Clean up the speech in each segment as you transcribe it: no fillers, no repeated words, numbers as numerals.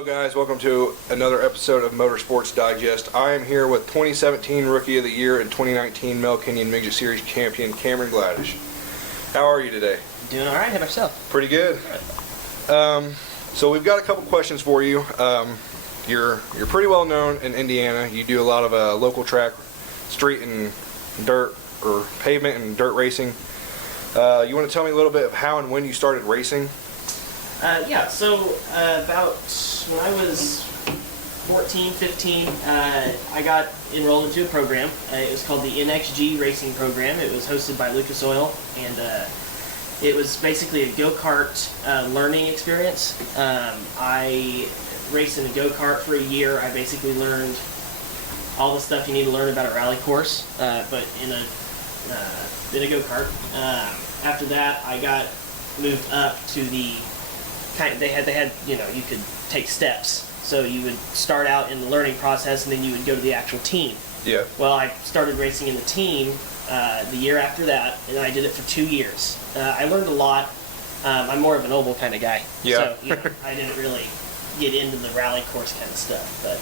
Hello guys, welcome to another episode of Motorsports Digest. I am here with 2017 Rookie of the Year and 2019 Mel Kenyon Midget Series Champion Kameron Gladish. How are you today? Doing alright, how about yourself? Pretty good. So we've got a couple questions for you. You're pretty well known in Indiana. You do a lot of local track, street and dirt, or pavement and dirt racing. You want to tell me a little bit of how and when you started racing? About when I was 14, 15, I got enrolled into a program. It was called the NXG Racing Program. It was hosted by Lucas Oil, and it was basically a go-kart learning experience. I raced in a go-kart for a year. I basically learned all the stuff you need to learn about a rally course, but in a go-kart. After that, I got moved up to the they had you could take steps. So you would start out in the learning process, and then you would go to the actual team. Yeah. Well, I started racing in the team the year after that, and I did it for 2 years. I learned a lot. I'm more of an oval kind of guy. Yeah. So I didn't really get into the rally course kind of stuff, but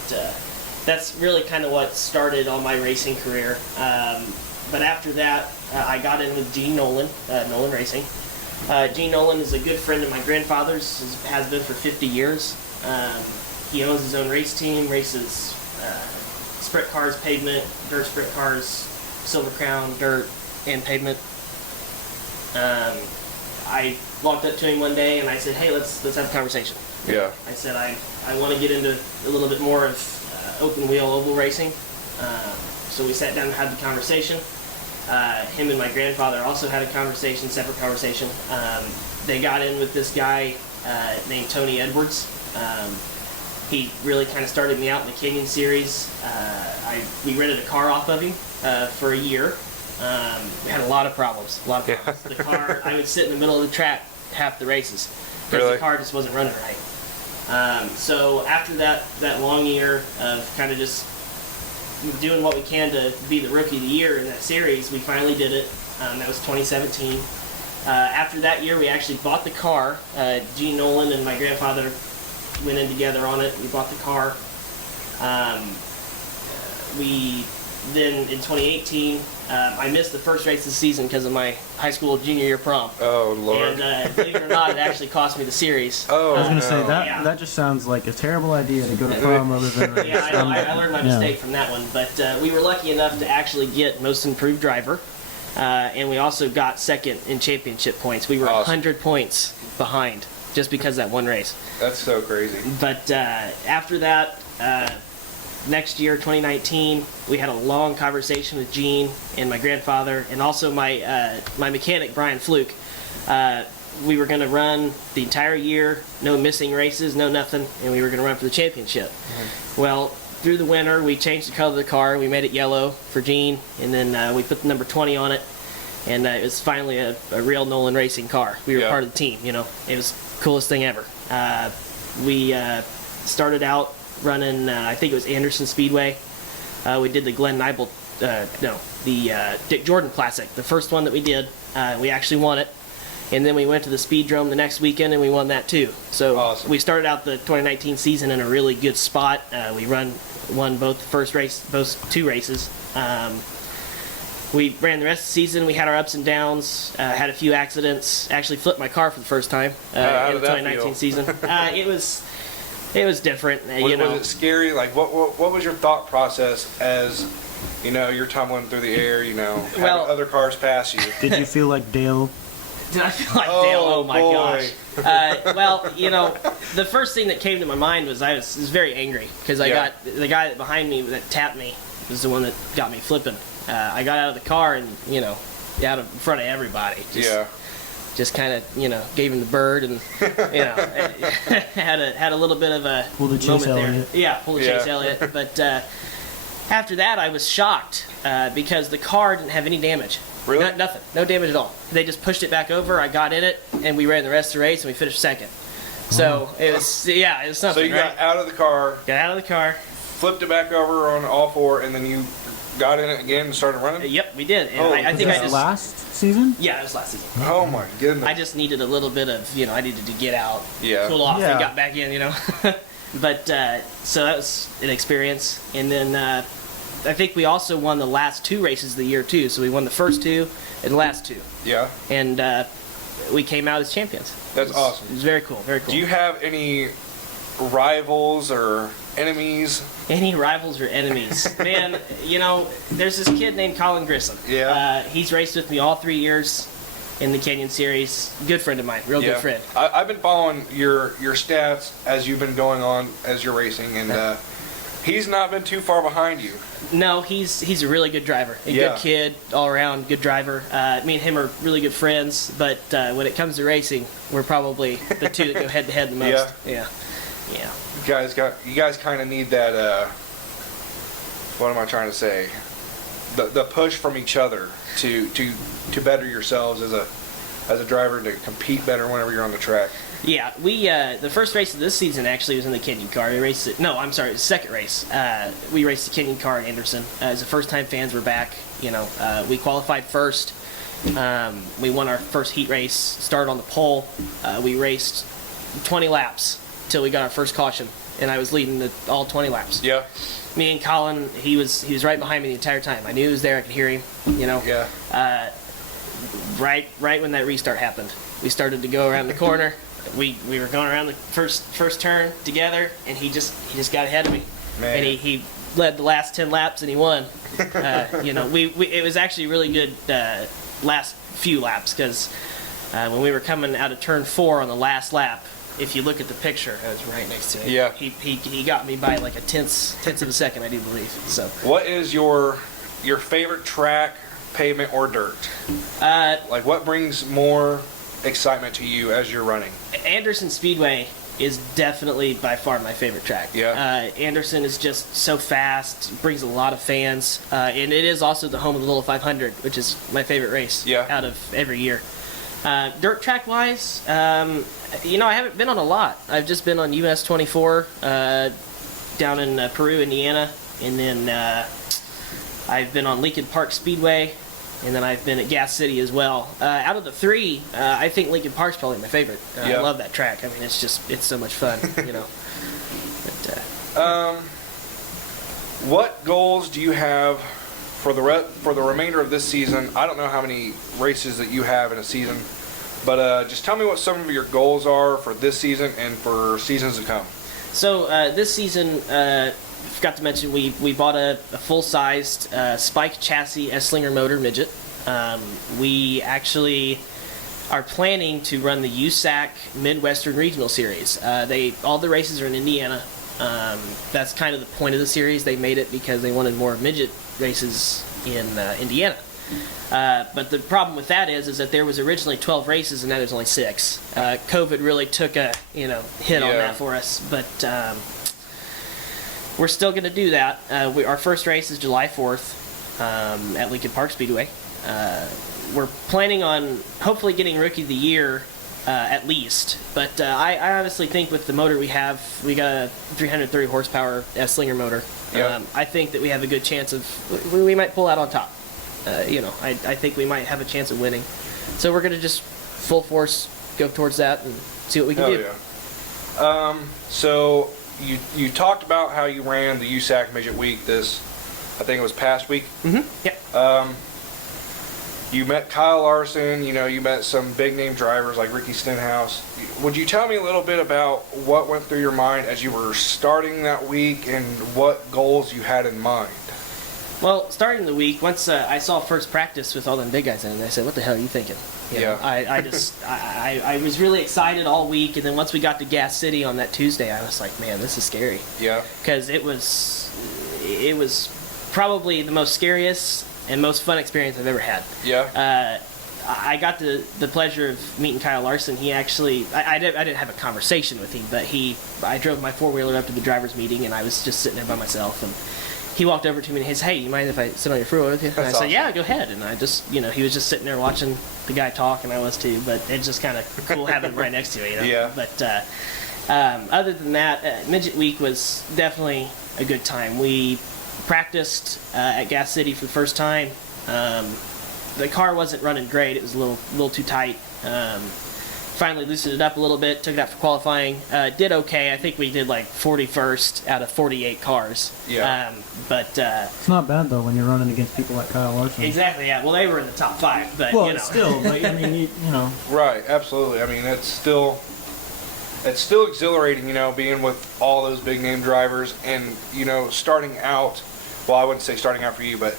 that's really kind of what started all my racing career. But after that, I got in with Gene Nolan, Nolan Racing. Gene Nolan is a good friend of my grandfather's, has been for 50 years. He owns his own race team, races sprint cars, pavement, dirt sprint cars, Silver Crown, dirt, and pavement. I walked up to him one day and I said, hey, let's have a conversation. Yeah. I said, I want to get into a little bit more of open wheel oval racing. So we sat down and had the conversation. Him and my grandfather also had a conversation, separate conversation. They got in with this guy named Tony Edwards. He really kind of started me out in the Kenyon series. We rented a car off of him for a year. We had a lot of problems. The car, I would sit in the middle of the track half the races because the car just wasn't running right. So after that long year of kind of just doing what we can to be the Rookie of the Year in that series, we finally did it. That was 2017. After that year, we actually bought the car. Gene Nolan and my grandfather went in together on it. We bought the car. Then in 2018, I missed the first race of the season because of my high school junior year prom. Oh, Lord. And believe it or not, it actually cost me the series. Oh, I was going to say, that just sounds like a terrible idea to go to prom rather than race. Yeah, I know. I learned my mistake from that one. But we were lucky enough to actually get Most Improved Driver. And we also got second in championship points. We were 100 points behind just because of that one race. That's so crazy. But after that, next year, 2019, we had a long conversation with Gene and my grandfather, and also my mechanic, Brian Fluke. We were going to run the entire year, no missing races, no nothing, and we were going to run for the championship. Mm-hmm. Well, through the winter, we changed the color of the car. We made it yellow for Gene, and then we put the number 20 on it, and it was finally a real Nolan Racing car. We were part of the team, It was the coolest thing ever. We started out running, I think it was Anderson Speedway. We did the the Dick Jordan Classic, the first one that we did. We actually won it. And then we went to the Speedrome the next weekend and we won that too. So we started out the 2019 season in a really good spot. We won both two races. We ran the rest of the season. We had our ups and downs, had a few accidents, actually flipped my car for the first time in the 2019 season. It was different, Was it scary? Like, what was your thought process as, you're tumbling through the air, having other cars pass you? Did you feel like Dale? Did I feel like Dale? Oh my gosh. The first thing that came to my mind was I was very angry because I got the guy behind me that tapped me was the one that got me flipping. I got out of the car and, out in front of everybody. Just kind of, gave him the bird and, had a little bit of a moment there. Yeah, pulled the Chase Elliott. But after that, I was shocked because the car didn't have any damage. Really? Nothing. No damage at all. They just pushed it back over. I got in it, and we ran the rest of the race, and we finished second. So it was something. So you got out of the car. Got out of the car. Flipped it back over on all four, and then you got in it again and started running? Yep, we did. And I think I just last season? Yeah, it was last season. Oh my goodness! I just needed a little bit of I needed to get out, cool off, and got back in. But so that was an experience. And then I think we also won the last 2 races of the year too. So we won the first 2 and the last 2. Yeah. And we came out as champions. That's awesome. It was very cool. Very cool. Do you have any rivals or enemies? Any rivals or enemies? Man, you know, there's this kid named Colin Grissom. Yeah. He's raced with me all 3 years in the Kenyon Series. Good friend of mine. Real good friend. I've been following your stats as you've been going on as you're racing, and he's not been too far behind you. No, he's a really good driver. A good kid, all around, good driver. Me and him are really good friends, but when it comes to racing, we're probably the 2 that go head to head the most. Yeah. You guys kind of need that. What am I trying to say? The push from each other to better yourselves as a driver, to compete better whenever you're on the track. Yeah, we the first race of this season actually was in the Kenyon car. We raced it. No, I'm sorry, the second race. We raced the Kenyon car in Anderson. As the first time fans were back, you know, we qualified first. We won our first heat race. Started on the pole. We raced 20 laps till we got our first caution, and I was leading all 20 laps. Yeah. Me and Colin, he was right behind me the entire time. I knew he was there. I could hear him. You know. Yeah. Right when that restart happened, we started to go around the corner. We were going around the first turn together, and he just got ahead of me. Man. And he led the last 10 laps, and he won. You know, it was actually really good last few laps, because when we were coming out of turn 4 on the last lap, if you look at the picture, I was right next to him. Yeah. He got me by like a tenth of a second, I do believe. So. What is your favorite track, pavement or dirt? Like, what brings more excitement to you as you're running? Anderson Speedway is definitely by far my favorite track. Yeah. Anderson is just so fast, brings a lot of fans, and it is also the home of the Little 500, which is my favorite race out of every year. Dirt track wise, you know, I haven't been on a lot. I've just been on US 24 down in Peru, Indiana, and then I've been on Lincoln Park Speedway, and then I've been at Gas City as well. Out of the 3, I think Lincoln Park's probably my favorite. I love that track. I mean, it's so much fun, you know. But, what goals do you have for the remainder of this season? I don't know how many races that you have in a season, but just tell me what some of your goals are for this season and for seasons to come. So this season, forgot to mention, we bought a full-sized spike chassis S-Slinger motor midget. We actually are planning to run the USAC Midwestern Regional Series. All the races are in Indiana. That's kind of the point of the series. They made it because they wanted more midget races in Indiana. But the problem with that is that there was originally 12 races and now there's only 6. COVID really took a hit on that for us, but we're still going to do that. Our first race is July 4th at Lincoln Park Speedway. We're planning on hopefully getting Rookie of the Year at least, but I honestly think with the motor we have, we got a 330 horsepower S-Slinger motor. I think that we have a good chance of, we might pull out on top. I think we might have a chance of winning. So we're going to just full force go towards that and see what we can do. Yeah. So you talked about how you ran the USAC Midget Week I think it was past week. Mm-hmm. Yeah. You met Kyle Larson, you met some big name drivers like Ricky Stenhouse. Would you tell me a little bit about what went through your mind as you were starting that week and what goals you had in mind? Well, starting the week, once I saw first practice with all them big guys in it, I said, what the hell are you thinking? I was really excited all week, and then once we got to Gas City on that Tuesday, I was like, man, this is scary. Yeah. Because it was probably the most scariest and most fun experience I've ever had. Yeah. I got the pleasure of meeting Kyle Larson. He actually, I didn't have a conversation with him, but I drove my 4-wheeler up to the driver's meeting, and I was just sitting there by myself, and he walked over to me and he said, hey, you mind if I sit on your 4-wheeler with you? And I said, yeah, go ahead. And I just, he was just sitting there watching the guy talk, and I was too, but it's just kind of cool having him right next to me, Yeah. But other than that, Midget Week was definitely a good time. We practiced at Gas City for the first time. The car wasn't running great. It was a little too tight. finally loosened it up a little bit, took it out for qualifying. Did okay. I think we did like 41st out of 48 cars. Yeah. But It's not bad though when you're running against people like Kyle Larson. exactly, yeah. Well, they were in the top 5, but Well, you know. still, but I mean, you know. Right, absolutely. I mean, it's still exhilarating, you know, being with all those big name drivers and, you know, starting out, well, I wouldn't say starting out for you, but,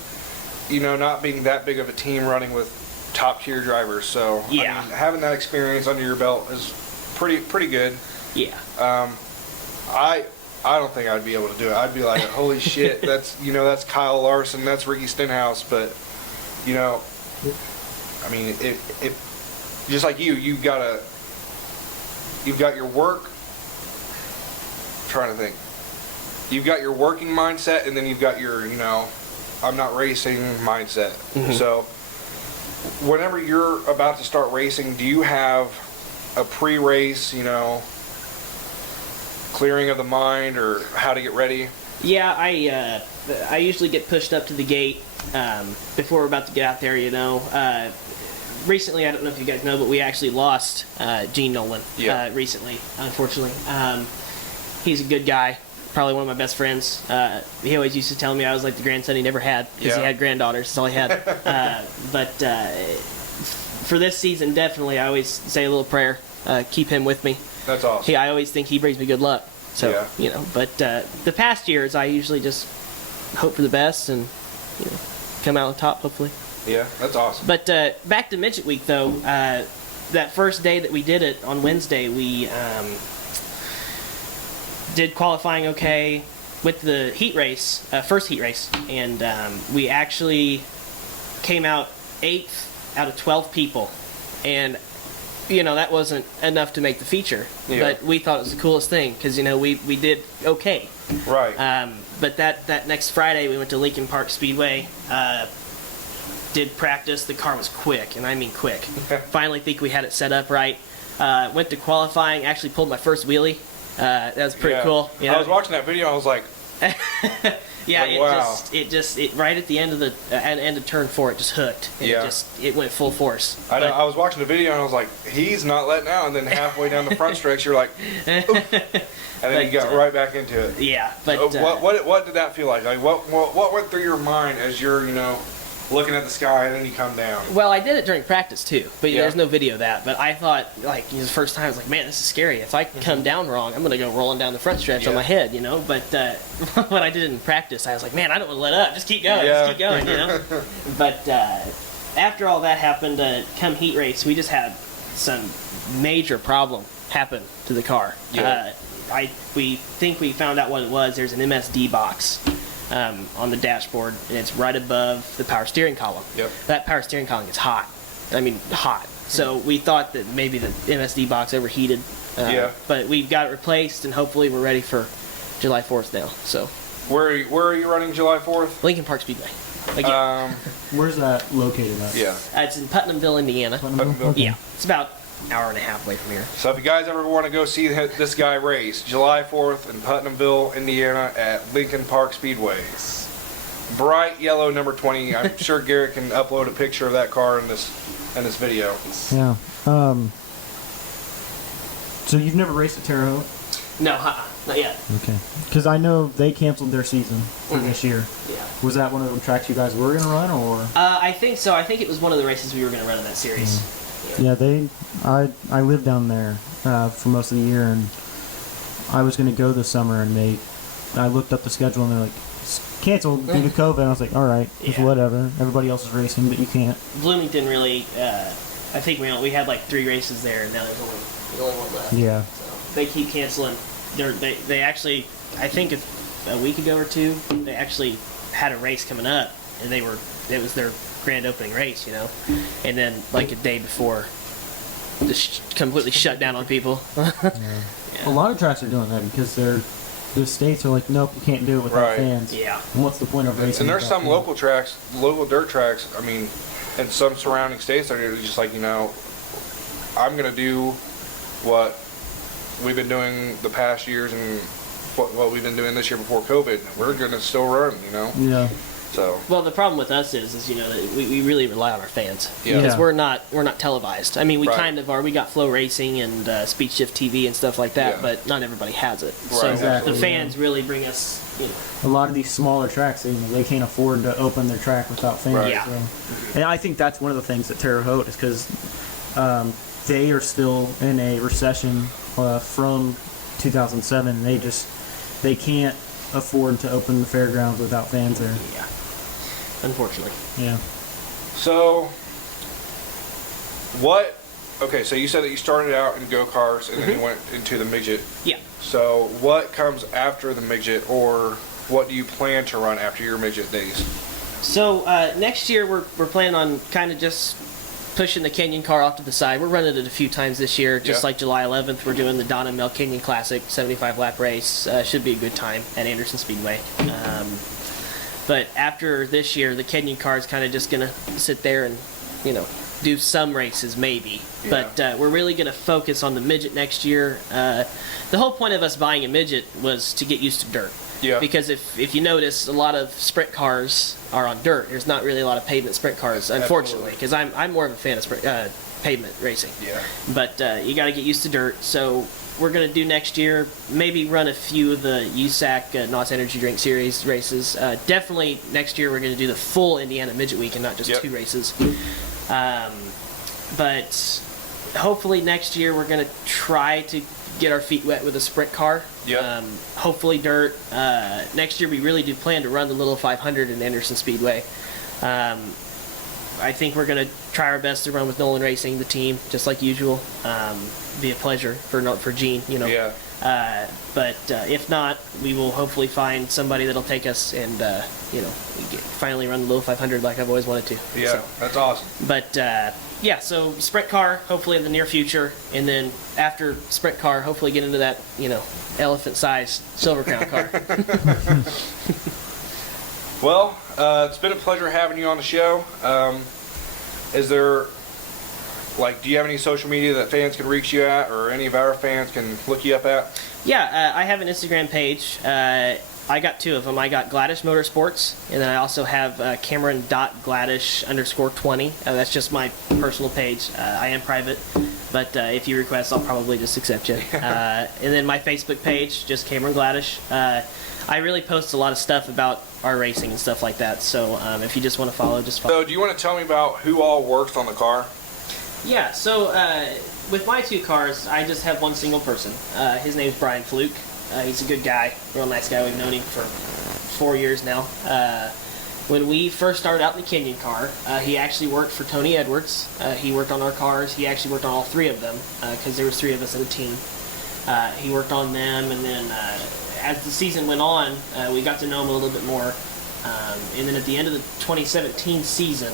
you know, not being that big of a team running with top tier drivers. So, Yeah. I mean, having that experience under your belt is pretty good. Yeah. I don't think I'd be able to do it. I'd be like, holy shit, that's Kyle Larson, that's Ricky Stenhouse, but, you know, I mean, if just like you've got your work, I'm trying to think. You've got your working mindset, and then you've got your, you know, I'm not racing mindset. Mm-hmm. So whenever you're about to start racing, do you have a pre-race, you know, clearing of the mind or how to get ready? Yeah, I usually get pushed up to the gate before we're about to get out there, you know. Recently, I don't know if you guys know, but we actually lost Gene Nolan recently, unfortunately. He's a good guy, probably one of my best friends. He always used to tell me I was like the grandson he never had because he had granddaughters. That's all he had. But for this season, definitely, I always say a little prayer, keep him with me. That's awesome. I always think he brings me good luck. So, Yeah. you know, but the past years, I usually just hope for the best and, you know, come out on top, hopefully. Yeah, that's awesome. But back to Midget Week, though, that first day that we did it on Wednesday, we did qualifying okay with the heat race, first heat race, and we actually came out 8th out of 12 people, and you know that wasn't enough to make the feature, but we thought it was the coolest thing because you know we did okay. Right. But that next Friday we went to Lincoln Park Speedway. Did practice. The car was quick, and I mean quick. Finally think we had it set up right. Went to qualifying, actually pulled my first wheelie. That was pretty cool. You know? I was watching that video, I was like, yeah, like, wow. It right at the end of the end of turn 4, it just hooked. And it went full force. I know. I was watching the video and I was like, he's not letting out. And then halfway down the front stretch, you're like, oop. And then you got right back into it. Yeah, but what did that feel like? Like what went through your mind as you're, you know, looking at the sky and then you come down? Well, I did it during practice too, but there's no video of that. But I thought, like, the first time I was like, man, this is scary. If I come down wrong, I'm gonna go rolling down the front stretch on my head, you know. But when I did it in practice, I was like, man, I don't want to let up. Just keep going. Just keep going, you know. But after all that happened, come heat race, we just had some major problem happen to the car. We think we found out what it was. There's an MSD box on the dashboard, and it's right above the power steering column. That power steering column gets hot. I mean, hot. So we thought that maybe the MSD box overheated. But we've got it replaced, and hopefully we're ready for July 4th now. So. Where are you running July 4th? Lincoln Park Speedway. Where's that located at? It's in Putnamville, Indiana. Putnamville? Okay. Yeah, it's about an hour and a half away from here. So if you guys ever want to go see this guy race, July 4th in Putnamville, Indiana at Lincoln Park Speedway. Bright yellow number 20. I'm sure Garrett can upload a picture of that car in this video. Yeah. So you've never raced at Terre Haute? No, not yet. Okay. Because I know they canceled their season for this year. Yeah. Was that one of the tracks you guys were going to run, or? I think so. I think it was one of the races we were going to run in that series. Yeah, I lived down there for most of the year, and I was going to go this summer, and I looked up the schedule, and they're like, it's canceled due to COVID. And I was like, all right, it's whatever. Everybody else is racing, but you can't. Bloomington really, I think we had like 3 races there, and now there's only one left. Yeah. So they keep canceling. They actually, I think a week ago or 2, they actually had a race coming up, and it was their grand opening race, you know, and then like a day before, just completely shut down on people. A lot of tracks are doing that because the states are like, nope, you can't do it without fans. Yeah. And what's the point of racing? And there's some local dirt tracks. I mean, and some surrounding states that are just like, you know, I'm gonna do what we've been doing the past years and what we've been doing this year before COVID. We're gonna still run, you know. Yeah. So Well, the problem with us is you know that we really rely on our fans Yeah. because Yeah. we're not televised. I mean, we Right. kind of are. We got Flow Racing and Speed Shift TV and stuff like that, Yeah. but not everybody has it. Right, So exactly, the fans really bring us. You know, A lot of these smaller tracks, they can't afford to open their track without fans. Right. Yeah. So. And I think that's one of the things at Terre Haute is because they are still in a recession from 2007. They can't afford to open the fairgrounds without fans there. yeah. Unfortunately. Yeah. So, okay, so you said that you started out in go-karts and then you went into the midget. Yeah. So, what comes after the midget, or what do you plan to run after your midget days? So next year we're planning on kind of just pushing the Canyon car off to the side. We're running it a few times this year, just Yeah. like July 11th. We're doing the Don and Mel Canyon Classic 75 lap race. Should be a good time at Anderson Speedway. But after this year, the Canyon car is kind of just gonna sit there and, you know, do some races maybe. Yeah. But we're really gonna focus on the midget next year. The whole point of us buying a midget was to get used to dirt. Yeah. Because if you notice, a lot of sprint cars are on dirt. There's not really a lot of pavement sprint cars, unfortunately. Because I'm more of a fan of pavement racing. Yeah. But you got to get used to dirt. So we're going to do next year, maybe run a few of the USAC NOS Energy Drink Series races. Definitely next year we're going to do the full Indiana Midget Week and not just Yep. 2 races. But hopefully next year we're going to try to get our feet wet with a sprint car. Yep. Hopefully dirt. Next year we really do plan to run the Little 500 in Anderson Speedway. I think we're going to try our best to run with Nolan Racing, the team, just like usual. Be a pleasure for Gene, you know. Yeah. But if not, we will hopefully find somebody that'll take us and, you know, finally run the Little 500 like I've always wanted to. Yeah, So, that's awesome. but yeah, so sprint car hopefully in the near future, and then after sprint car, hopefully get into that, you know, elephant-sized Silver Crown car. Well, it's been a pleasure having you on the show. Is there, like, do you have any social media that fans can reach you at, or any of our fans can look you up at? Yeah, I have an Instagram page. I got 2 of them. I got Gladish Motorsports, and then I also have Kameron.gladish_20. That's just my personal page. I am private, but if you request, I'll probably just accept you. And then my Facebook page, just Kameron Gladish. I really post a lot of stuff about our racing and stuff like that, so if you just want to follow, just follow. So, do you want to tell me about who all works on the car? Yeah, so with my 2 cars, I just have one single person. His name's Brian Fluke. He's a good guy, real nice guy. We've known him for 4 years now. When we first started out in the Canyon car, he actually worked for Tony Edwards. He worked on our cars. He actually worked on all 3 of them because there was 3 of us in a team. He worked on them, and then as the season went on, we got to know him a little bit more. And then at the end of the 2017 season,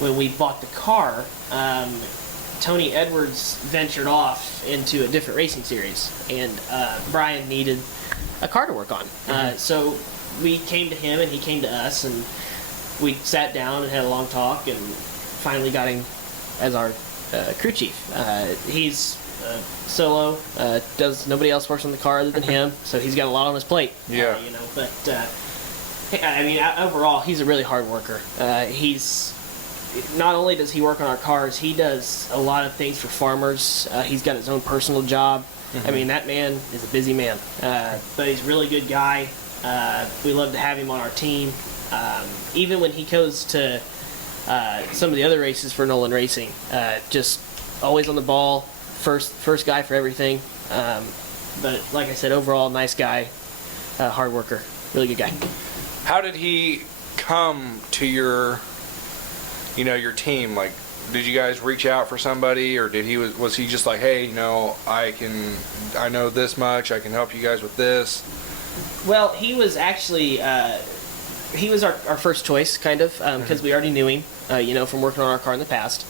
when we bought the car, Tony Edwards ventured off into a different racing series, and Brian needed a car to work on. So we came to him, and he came to us, and we sat down and had a long talk, and finally got him as our crew chief. He's solo, nobody else works on the car other than him, so he's got a lot on his plate. Yeah. You know, but I mean, overall, he's a really hard worker. He's not only does he work on our cars, he does a lot of things for farmers. He's got his own personal job. I mean, that man is a busy man, but he's a really good guy. We love to have him on our team. Even when he goes to some of the other races for Nolan Racing, just always on the ball, first guy for everything. But like I said, overall, nice guy, hard worker, really good guy. How did he come to your team? Like, did you guys reach out for somebody, or was he just like, hey, I know this much, I can help you guys with this? Well, he was actually he was our first choice, kind of, because we already knew him, from working on our car in the past.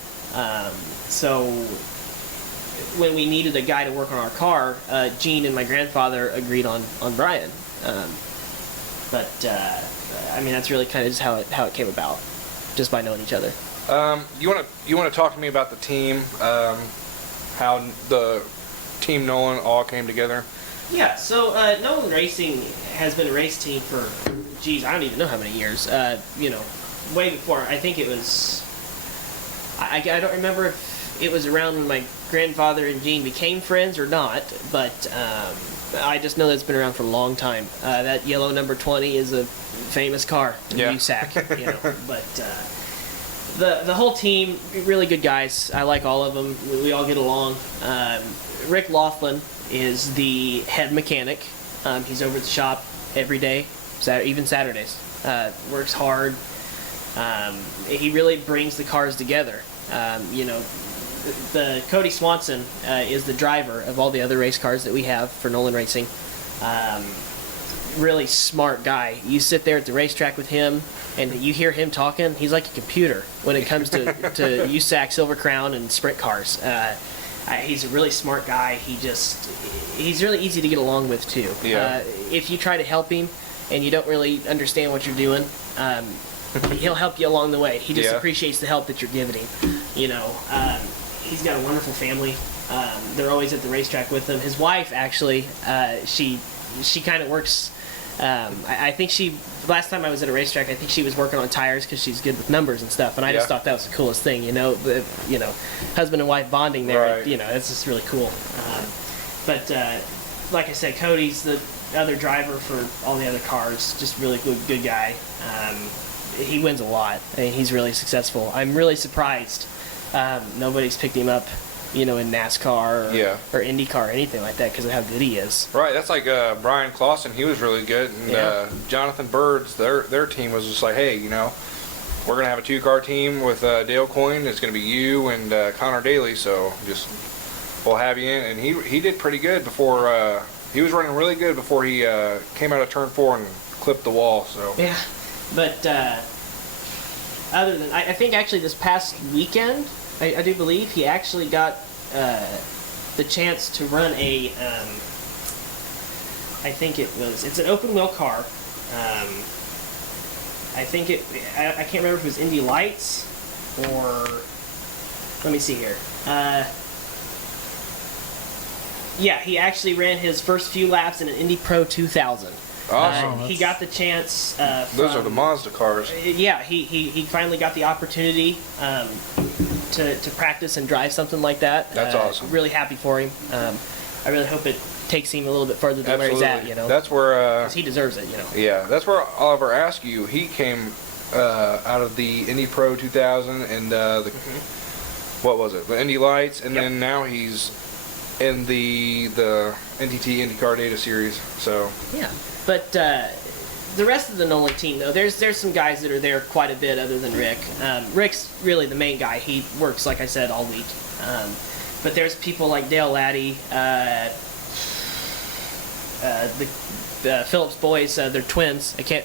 So when we needed a guy to work on our car, Gene and my grandfather agreed on Brian. But I mean, that's really kind of just how it came about, just by knowing each other. You want to talk to me about the team, how the Team Nolan all came together? Yeah, so Nolan Racing has been a race team for, geez, I don't even know how many years. Way before. I think it was. I don't remember if it was around when my grandfather and Gene became friends or not, but I just know that it's been around for a long time. That yellow number 20 is a famous car in USAC, But the whole team, really good guys. I like all of them. We all get along. Rick Laughlin is the head mechanic. He's over at the shop every day, even Saturdays. Works hard. He really brings the cars together. The Cody Swanson is the driver of all the other race cars that we have for Nolan Racing. Really smart guy. You sit there at the racetrack with him, and you hear him talking. He's like a computer when it comes to USAC Silver Crown and sprint cars. He's a really smart guy. He's really easy to get along with too. Yeah. If you try to help him and you don't really understand what you're doing, he'll help you along the way. He just appreciates the help that you're giving him. He's got a wonderful family. They're always at the racetrack with him. His wife, actually, she kind of works. I think last time I was at a racetrack, I think she was working on tires because she's good with numbers and stuff. And I just thought that was the coolest thing, husband and wife bonding there. Right. It's just really cool. But like I said, Cody's the other driver for all the other cars. Just really good guy. He wins a lot. I mean, he's really successful. I'm really surprised nobody's picked him up, in NASCAR or IndyCar or anything like that because of how good he is. Right, that's like Brian Clausen. He was really good, and Jonathan Bird's their team was just like, hey, we're gonna have a 2-car team with Dale Coyne. It's gonna be you and Connor Daly. So we'll have you in. And he did pretty good before. He was running really good before he came out of turn 4 and clipped the wall. So yeah, but other than I think actually this past weekend. I do believe he actually got the chance to run a. I think it's an open wheel car. I think I can't remember if it was Indy Lights or. Let me see here. He actually ran his first few laps in an Indy Pro 2000. Awesome. He got the chance. Those are the Mazda cars. He finally got the opportunity to practice and drive something like that. That's awesome. Really happy for him. I really hope it takes him a little bit further than where he's at. That's where. 'Cause he deserves it. Yeah, that's where Oliver Askew. He came out of the Indy Pro 2000 and what was it? The Indy Lights, and then now he's in the NTT IndyCar Data Series. So yeah. But the rest of the Nolan team, though, there's some guys that are there quite a bit other than Rick. Rick's really the main guy. He works, like I said, all week. But there's people like Dale Laddie, the Phillips boys. They're twins. I can't,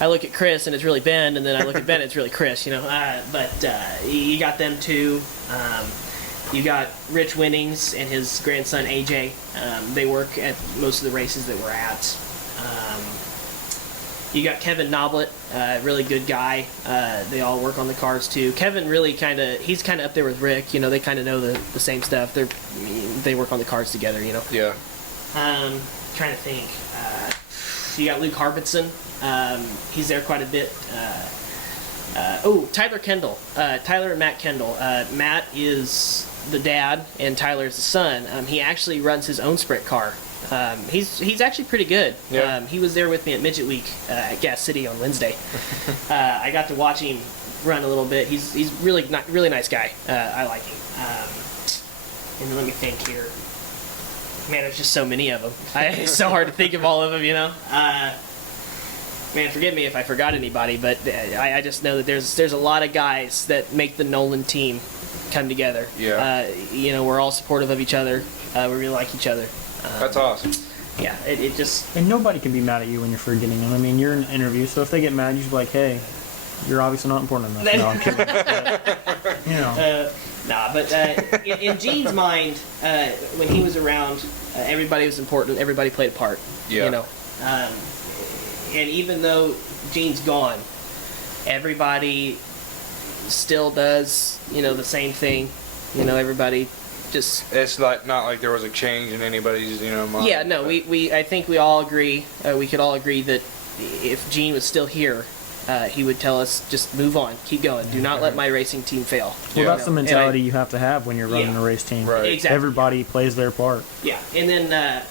I look at Chris and it's really Ben, and then I look at Ben and it's really Chris, But you got them too. You got Rich Winnings and his grandson AJ. They work at most of the races that we're at. You got Kevin Noblet, really good guy. They all work on the cars too. Kevin really he's kind of up there with Rick. They kind of know the same stuff. They work on the cars together. Yeah. Trying to think. So you got Luke Harbinson. He's there quite a bit. Tyler Kendall. Tyler and Matt Kendall. Matt is the dad and Tyler is the son. He actually runs his own sprint car. He's actually pretty good. Yeah. He was there with me at Midget Week at Gas City on Wednesday. I got to watch him run a little bit. He's really nice guy. I like him. And then let me think here. Man, there's just so many of them. It's so hard to think of all of them, Man, forgive me if I forgot anybody, but I just know that there's a lot of guys that make the Nolan team come together. Yeah. We're all supportive of each other. We really like each other. That's awesome. Yeah, it just... And nobody can be mad at you when you're forgetting them. I mean, you're in an interview, so if they get mad, you should be like, hey, you're obviously not important enough. No, I'm kidding. But in Gene's mind, when he was around, everybody was important. Everybody played a part. Yeah. And even though Gene's gone, everybody still does, the same thing. Everybody Just It's not like there was a change in anybody's, mind. yeah, no, I think we all agree. We could all agree that if Gene was still here, he would tell us just move on, keep going. Do not let my racing team fail. Well, Yeah. that's the mentality you have to have when you're running Yeah. a race team. Right. Exactly. Everybody plays their part. Yeah, and then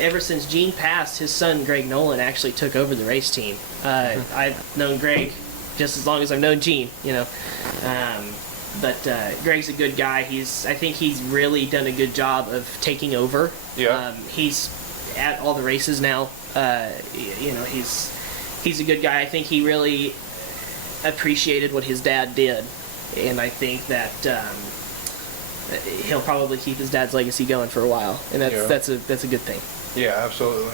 ever since Gene passed, his son Greg Nolan actually took over the race team. I've known Greg just as long as I've known Gene, but Greg's a good guy. I think he's really done a good job of taking over. Yeah. He's at all the races now. He's a good guy. I think he really appreciated what his dad did, and I think that he'll probably keep his dad's legacy going for a while, and that's a good thing. Yeah, absolutely.